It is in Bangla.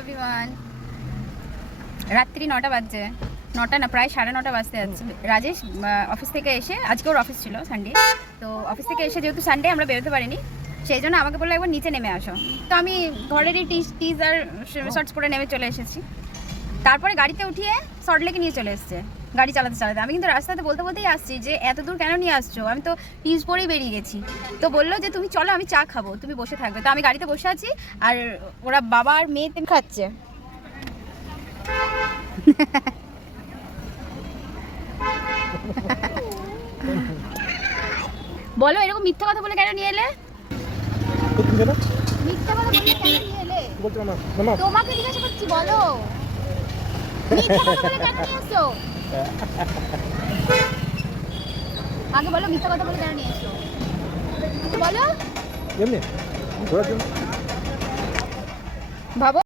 এভরিওয়ান। রাত্রি 9টা বাজছে, 9টা না প্রায় 9:30 বাজতে যাচ্ছে। রাজেশ অফিস থেকে এসে, আজকে ওর অফিস ছিল সানডে, তো অফিস থেকে এসে যেহেতু সানডে আমরা বেরোতে পারিনি, সেই জন্য আমাকে বললো একবার নিচে নেমে আসো। তো আমি ঘরেরই টিজ আর শর্টস পরে নেমে চলে এসেছি। তারপরে গাড়িতে উঠিয়ে সল্টলেকে নিয়ে চলে এসছে গাড়ি চালাতে চালাতে। আমি কিন্তু রাস্তাতে বলতে বলতেই আসছি যে এত দূর কেন নিয়ে আসছো, আমি তো টিজ পরেই বেরিয়ে গেছি। তো বললো যে তুমি চলো, আমি চা খাবো, তুমি বসে থাকবে। তো আমি গাড়িতে বসে আছি আর ওরা বাবা আর মেয়ে খাচ্ছে। বলো, এরকম মিথ্যা কথা বলে কেন নিয়ে এলে? মিথ্যা কথা বলে কেন নিয়ে এলে? তোমাকে জিজ্ঞাসা করছি, বলো মিথ্যা কথা বলে কেন নিয়ে এসছো? আগে বলো, মিথ্যা কথা বলে কেন নিয়ে এসছো বলো। ভাবো।